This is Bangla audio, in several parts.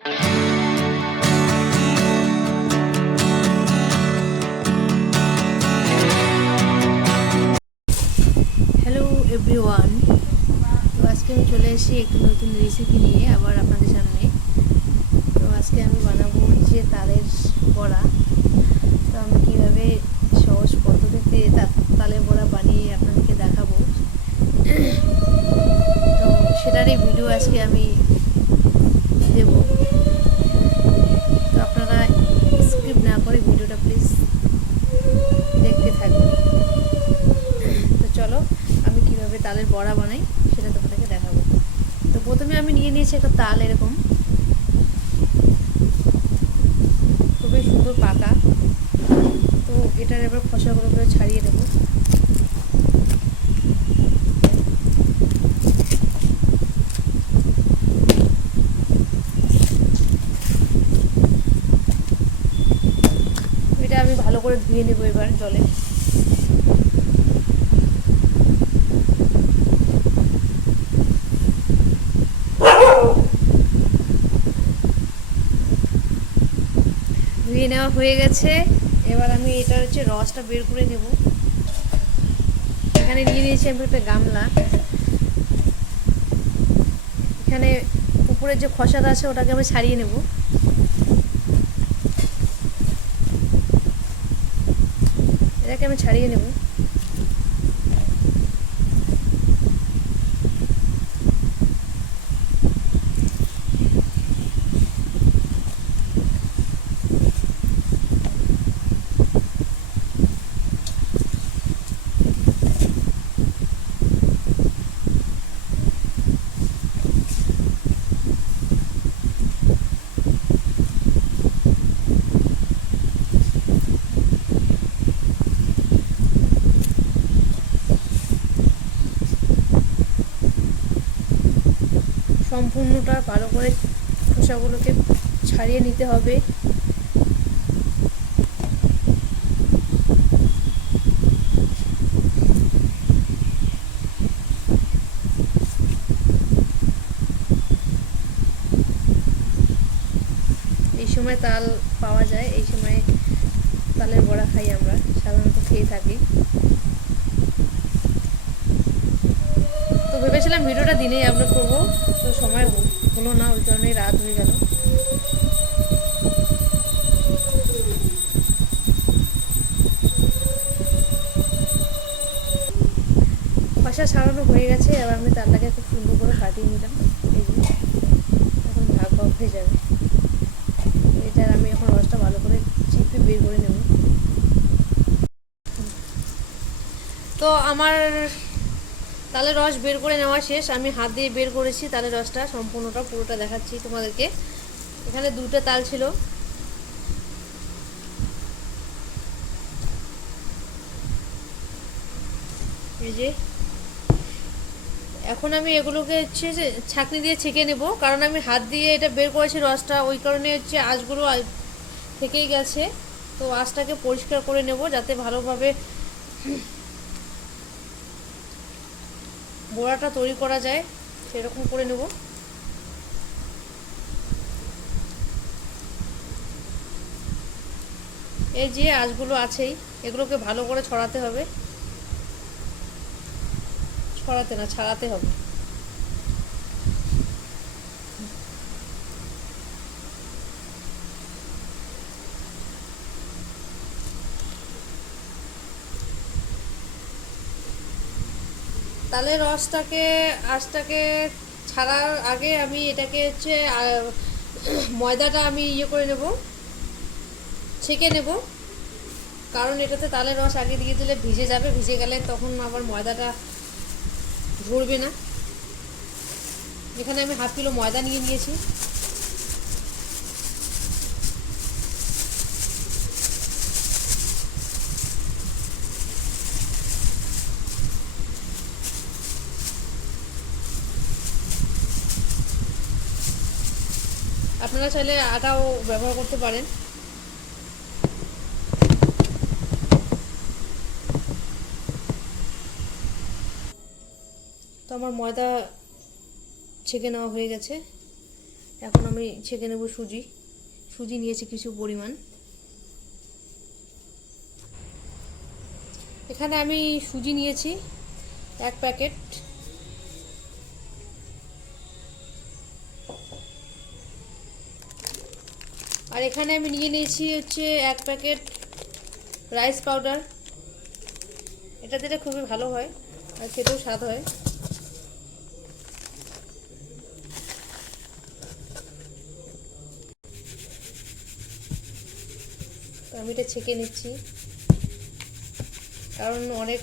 হ্যালো এভরিওয়ান তো আজকে আমি চলে এসেছি একটু নতুন রেসিপি নিয়ে আবার আপনাদের সামনে। তো আজকে আমি বানাবো হচ্ছে তালের বড়া। তো আমি কীভাবে সহজ পদ্ধতিতে তালের বড়া বানিয়ে আপনাদেরকে দেখাবো। তো সেটারই ভিডিও আজকে আমি দেব তো আপনারা স্কিপ না করে ভিডিওটা প্লিজ দেখতে থাকবে। তো চলো, আমি কীভাবে তালের বড়া বানাই সেটা তোমাদেরকে দেখাবো। তো প্রথমে আমি নিয়ে নিয়েছি একটা তাল এরকম। খুবই সুন্দর পাকা তো এটার এবার খসাগুলো ছাড়িয়ে দেবো এটা আমি ভালো করে ধুয়ে জলে ধুয়ে নেওয়া হয়ে গেছে। এবার আমি এটা হচ্ছে রসটা বের করে নেব। এখানে নিয়ে নিয়েছি আমি একটা গামলা। এখানে উপরের যে খসাটা আছে ওটাকে আমি ছাড়িয়ে নেব। এটাকে আমি ছাড়িয়ে নেব। সম্পূর্ণটা ভালো করে খোসাগুলোকে ছাড়িয়ে নিতে হবে। এই সময় তাল পাওয়া যায়, এই সময় তালের বড়া খাই আমরা, সাধারণত খেয়ে থাকি। তো ভেবেছিলাম ভিডিওটা দিনেই আপলোড করব। সময় হলো না, ওই কারণেই রাত হয়ে গেল। খসা ছাড়ানো হয়ে গেছে, এবার আমি তালটাকে খুব সুন্দর করে কাটিয়ে নিলাম। এই এখন ভাগ ভাগ হয়ে যাবে। এটার আমি এখন রসটা ভালো করে চিপে বের করে নেব। তো আমার তালের রস বের করে নেওয়া শেষ। আমি হাত দিয়ে বের করেছি তালের রসটা সম্পূর্ণটা পুরোটা দেখাচ্ছি তোমাদেরকে। এখানে দুটো তাল ছিল। এই যে। এখন আমি এগুলোকে হচ্ছে যে ছাঁকনি দিয়ে ছেঁকে নেব, কারণ আমি হাত দিয়ে এটা বের করেছি রসটা, ওই কারণে হচ্ছে আঁশগুলো আ- থেকেই গেছে। তো আঁশটাকে পরিষ্কার করে নেব যাতে ভালোভাবে বড়াটা তৈরি করা যায়, সেরকম করে নেব। এই যে আঁশগুলো আছেই, এগুলোকে ভালো করে ছড়াতে হবে। ছড়াতে না, ছাড়াতে হবে। তাহলে রসটাকে, আঁশটাকে ছাড়ার আগে আমি এটাকে হচ্ছে ময়দাটা আমি ইয়ে করে নেব, ছেঁকে নেব। কারণ এটাতে তালের রস আগে দিয়ে দিলে ভিজে যাবে, ভিজে গেলে তখন আবার ময়দাটা ঝরবে না। এখানে আমি হাফ কিলো ময়দা নিয়ে নিয়েছি। আপনারা চাইলে আটাও ব্যবহার করতে পারেন। তো আমার ময়দা ছেঁকে নেওয়া হয়ে গেছে। এখন আমি ছেঁকে নেব সুজি। সুজি নিয়েছি কিছু পরিমাণ। এখানে আমি সুজি নিয়েছি এক প্যাকেট। আর এখানে আমি নিয়ে নিয়েছি হচ্ছে এক প্যাকেট রাইস পাউডার। এটা দিলে খুবই ভালো হয় আর খেতেও স্বাদ হয়। তো আমি এটা ছেঁকে নিচ্ছি। কারণ অনেক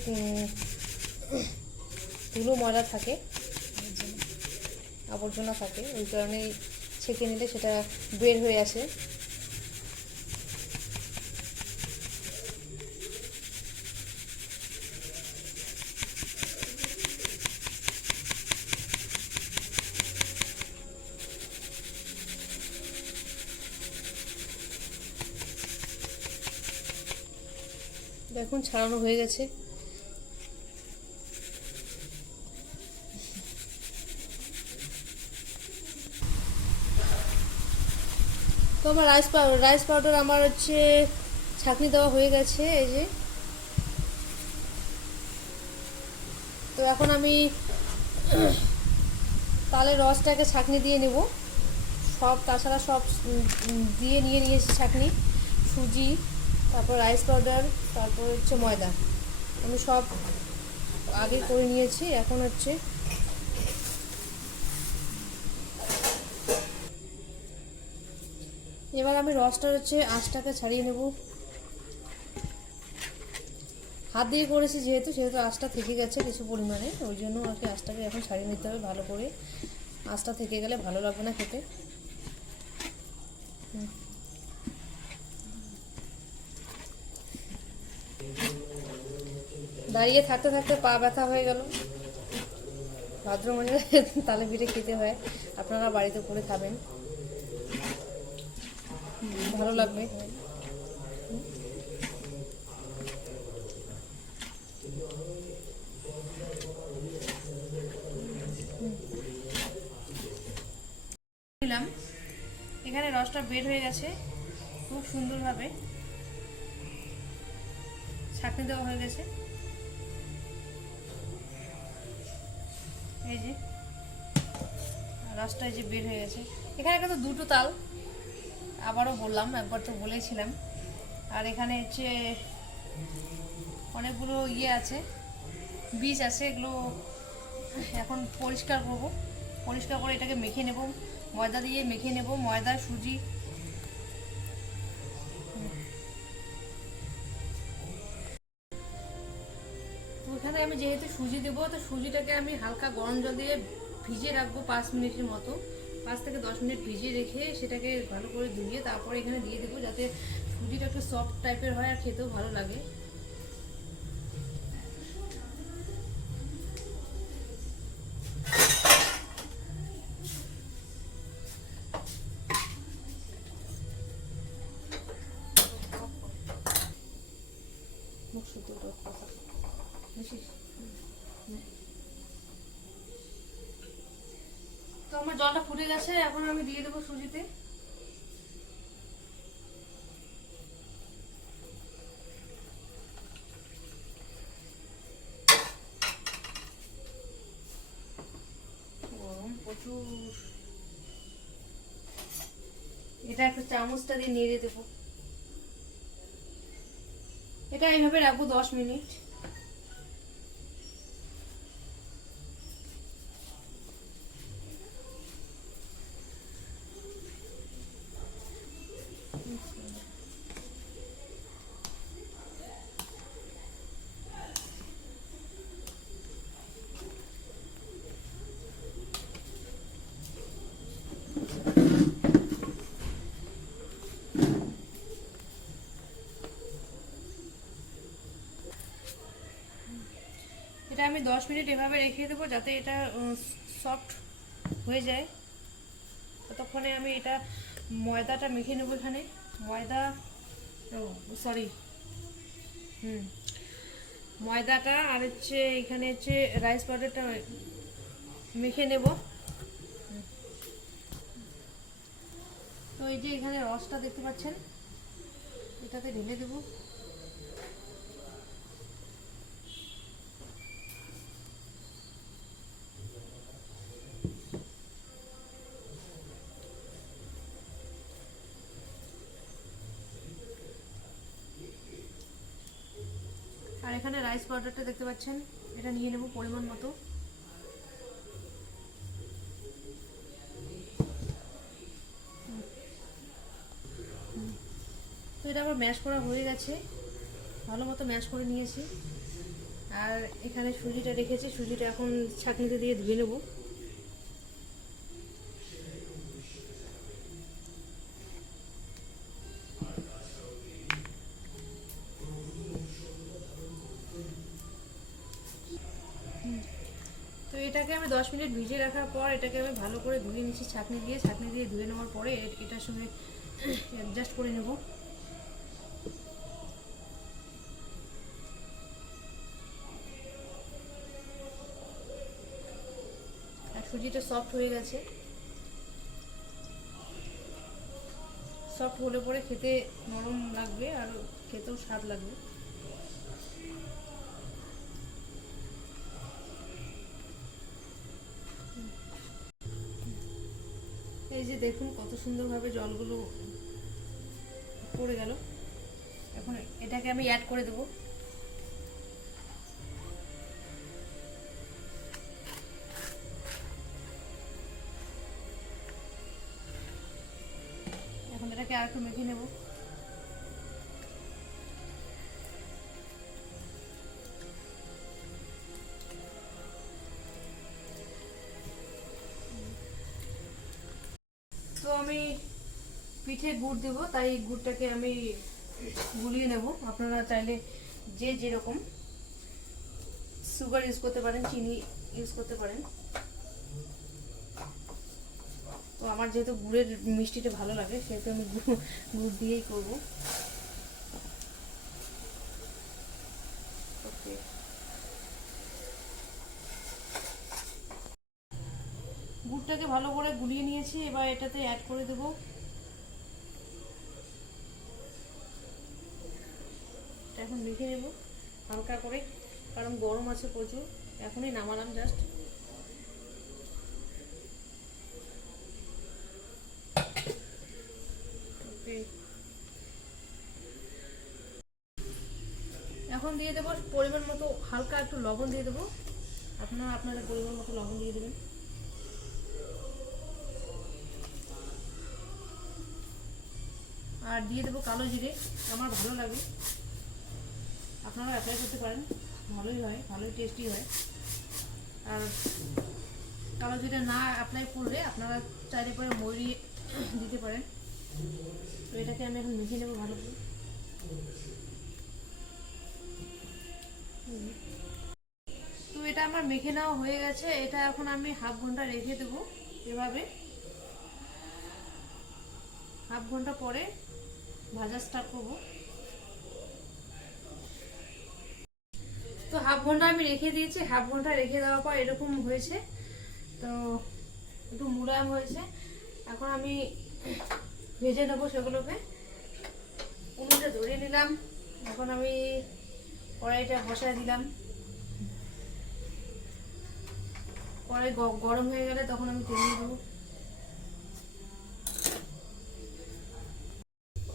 ধুলো ময়লা থাকে। আবর্জনা থাকে, ওই কারণেই ছেঁকে নিলে সেটা বের হয়ে আসে। দেখুন ছাড়ানো হয়ে গেছে। তো আমার রাইস পাউডার রাইস পাউডার আমার হচ্ছে ছাঁকনি দেওয়া হয়ে গেছে, এই যে। তো এখন আমি তালের রসটাকে ছাঁকনি দিয়ে নেব। সব, তাছাড়া সব দিয়ে নিয়ে নিয়েছি ছাঁকনি, সুজি। তারপর রাইস পাউডার তারপর হচ্ছে ময়দা। আমি সব আগে করে নিয়েছি, এখন হচ্ছে এবার আমি রসটা হচ্ছে আঁচটাকে ছাড়িয়ে নেব। হাত দিয়ে করেছি যেহেতু, সেহেতু আঁচটা থেকে গেছে কিছু পরিমাণে, ওই জন্য আর কি আঁচটাকে এখন ছাড়িয়ে নিতে হবে ভালো করে। আঁচটা থেকে গেলে ভালো লাগবে না খেতে। দাঁড়িয়ে থাকতে থাকতে পা ব্যথা হয়ে গেল। ভাদ্র মাসে তালে পিঠে খেতে হয়। আপনারা বাড়িতে করে খাবেন। ভালো লাগবে। এখানে রসটা বের হয়ে গেছে। খুব সুন্দরভাবে। ছাঁকনি দেওয়া হয়ে গেছে। এই যে। এই যে বের হয়ে গেছে। এখানে কিন্তু দুটো তাল। আবারও বললাম, একবার তো বলেছিলাম। আর এখানে হচ্ছে অনেকগুলো ইয়ে আছে, বীজ আছে, এগুলো এখন পরিষ্কার করব। পরিষ্কার করে এটাকে মেখে নেব, ময়দা দিয়ে মেখে নেব, ময়দা, সুজি যেহেতু সুজি দেবো, তো সুজিটাকে আমি হালকা গরম জল দিয়ে ভিজিয়ে রাখব পাঁচ মিনিটের মতো। পাঁচ থেকে দশ মিনিট ভিজিয়ে রেখে সেটাকে ভালো করে ধুয়ে তারপরে এখানে দিয়ে দেবো যাতে সুজিটা একটু সফট টাইপের হয় আর খেতেও ভালো লাগে মুখ শুদ্ধ কথা বুঝিস তো আমার জলটা ফুটে গেছে, এখন আমি দিয়ে দেবো সুজিতে। প্রচুর। এটা একটা চামচটা দিয়ে নেড়ে দেবো। এটা এইভাবে রাখব দশ মিনিট। এটা আমি দশ মিনিট এভাবে রেখে দেবো যাতে এটা সফট হয়ে যায়। ততক্ষণে আমি এটা, ময়দাটা মেখে নেব এখানে। ময়দা সরি হুম। ময়দাটা আর হচ্ছে, এখানে হচ্ছে রাইস পাউডারটা মেখে নেব। এই যে এখানে রসটা দেখতে পাচ্ছেন, এটাতে ঢেলে দেবো। আর এখানে রাইস পাউডারটা দেখতে পাচ্ছেন, এটা নিয়ে নেব পরিমাণ মতো তো এটা আবার ম্যাশ করা হয়ে গেছে। ভালো মতো ম্যাশ করে নিয়েছি। আর এখানে সুজিটা রেখেছি। সুজিটা এখন ছাঁকনিতে দিয়ে ধুয়ে নেব। তো এটাকে আমি দশ মিনিট ভিজিয়ে রাখার পর এটাকে আমি ভালো করে ধুয়ে নিচ্ছি ছাঁকনি দিয়ে। ছাঁকনি দিয়ে ধুয়ে নেওয়ার পরে এটার সঙ্গে অ্যাডজাস্ট করে নেব। সুজিটা সফট হয়ে গেছে। সফট হলে পরে খেতে নরম লাগবে আর খেতেও স্বাদ লাগবে। এই যে দেখুন কত সুন্দরভাবে জলগুলো পড়ে গেল। এখন এটাকে আমি অ্যাড করে দেবো। পিঠে গুড় দেবো, তাই গুড়টাকে আমি গুলিয়ে নেব। আপনারা চাইলে যে যেরকম সুগার ইউজ করতে পারেন, চিনি ইউজ করতে পারেন। তো আমার যেহেতু গুড়ের মিষ্টিটা ভালো লাগে, সেহেতু আমি গুড় দিয়েই করব। ওকে গুড়টাকে ভালো করে গুলিয়ে নিয়েছি, এবার এটাতে অ্যাড করে দেবো। এখন মেখে নেব হালকা করে, কারণ গরম আছে প্রচুর। এখনই নামালাম জাস্ট এখন দিয়ে দেবো পরিমাণ মতো হালকা একটু লবণ দিয়ে দেবো। আপনারা আপনারা পরিমাণ মতো লবণ দিয়ে দেবেন। আর দিয়ে দেবো কালো জিরে, আমার ভালো লাগে। আপনারা অ্যাপ্লাই করতে পারেন। ভালোই হয়, ভালোই টেস্টি হয়। আর কালো জিরে না অ্যাপ্লাই করলে আপনারা চাইলে পরে মরি দিতে পারেন। তো এটাকে আমি এখন মিশিয়ে নেব ভালো করে। তো এটা আমার মেখে নেওয়া হয়ে গেছে। এটা এখন আমি হাফ ঘণ্টা রেখে দেবো এভাবে। হাফ ঘণ্টা পরে ভাজা স্টার্ট করব। তো হাফ ঘণ্টা আমি রেখে দিয়েছি হাফ ঘণ্টা রেখে দেওয়ার পর এরকম হয়েছে। তো একটু মুলায়ম হয়েছে। এখন আমি ভেজে নেব সেগুলোকে। উনুনটা ধরিয়ে নিলাম। এখন আমি কড়াইটা বসায় দিলাম। কড়াই গরম হয়ে গেলে তখন আমি তেল দেবো।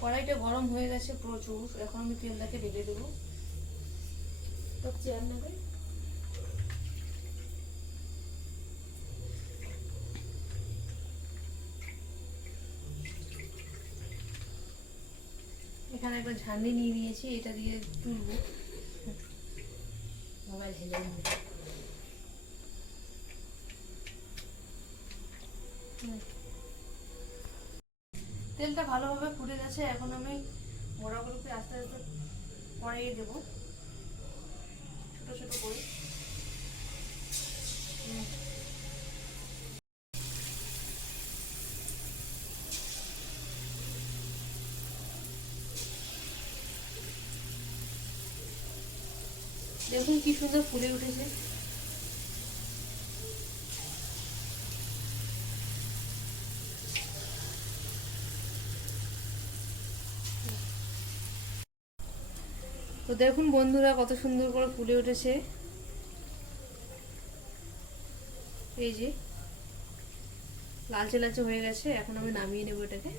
কড়াইটা গরম হয়ে গেছে প্রচুর। এখন আমি তেলটাকে ঢেলে দেবো। এখানে একটা ঝান্ডি নিয়ে নিয়েছি, এটা দিয়ে তুলবো। মোবাইল হেলে তেলটা ভালোভাবে ফুটে গেছে, এখন আমি বড়াগুলোকে আস্তে আস্তে কড়াইয়ে দেবো। ছোট করে। দেখুন কি সুন্দর ফুলে উঠেছে তো দেখুন বন্ধুরা কত সুন্দর করে ফুলে উঠেছে। এই যে, লালচে লালচে হয়ে গেছে, এখন আমি নামিয়ে নেব এটাকে।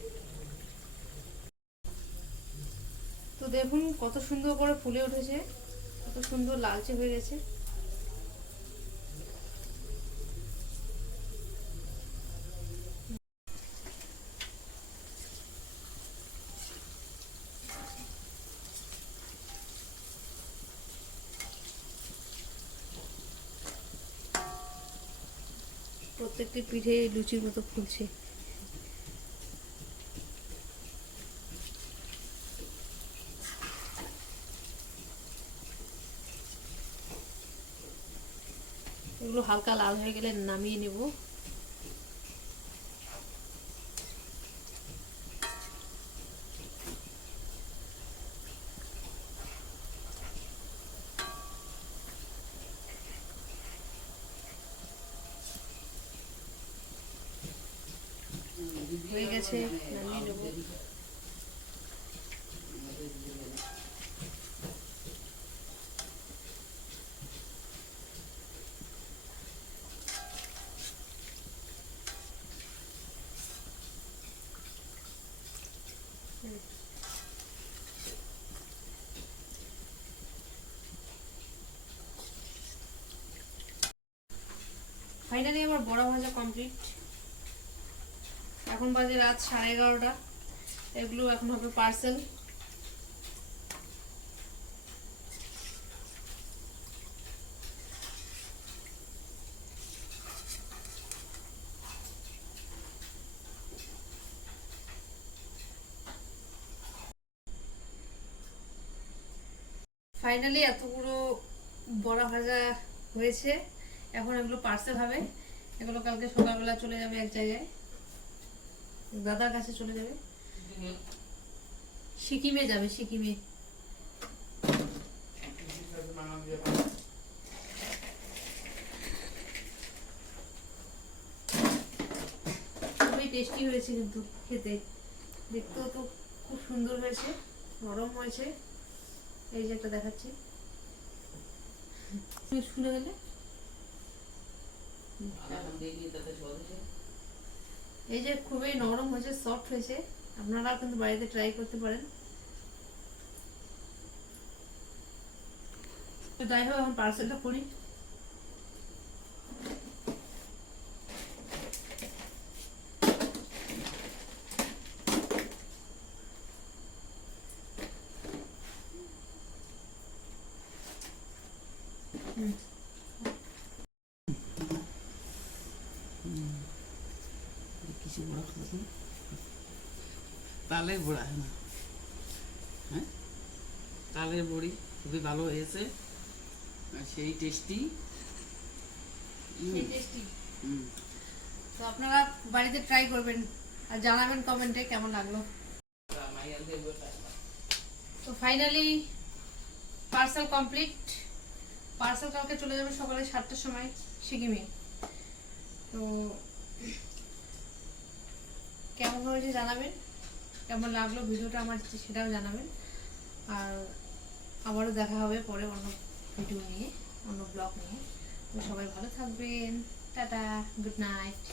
তো দেখুন কত সুন্দর করে ফুলে উঠেছে, কত সুন্দর লালচে হয়ে গেছে। প্রত্যেকটি পিঠে লুচির মতো ফুলছে। এগুলো হালকা লাল হয়ে গেলে নামিয়ে নেব। হয়ে গেছে নামিয়ে নেব। ফাইনালি আমার বড়া ভাজা কমপ্লিট এখন বাজে রাত সাড়ে এগারোটা। এগুলো এখন হবে পার্সেল ফাইনালি এতগুলো বড়া ভাজা হয়েছে। এখন এগুলো পার্সেল হবে। এগুলো কালকে সকালবেলা চলে যাবে এক জায়গায়। দাদার কাছে চলে যাবে। সিকিমে যাবে, সিকিমে। খুবই টেস্টি হয়েছে কিন্তু খেতে। দেখতেও তো খুব সুন্দর হয়েছে, নরম হয়েছে। এই যে একটা দেখাচ্ছি। শুনে গেলে? এই যে খুবই নরম হয়েছে সফট হয়েছে আপনারা কিন্তু বাড়িতে ট্রাই করতে পারেন। যাই হোক, এখন পার্সেলটা করি কিছু বড়া খাব তালের বড়া হ্যাঁ তালের বড়ি খুবই ভালো হয়েছে। আর সেই টেস্টি। সেই টেস্টি। তো আপনারা বাড়িতে ট্রাই করবেন আর জানাবেন কমেন্টে কেমন লাগল। তো ফাইনালি পার্সেল কমপ্লিট পার্সেল কালকে চলে যাবে সকালে সাতটার সময় সিকিমে। তো কেমন হয়েছে জানাবেন। কেমন লাগল ভিডিওটা আমার সেটাও জানাবেন। আর আবারও দেখা হবে পরে অন্য ভিডিও নিয়ে, অন্য ব্লগ নিয়ে। সবাই ভালো থাকবেন। Tata good night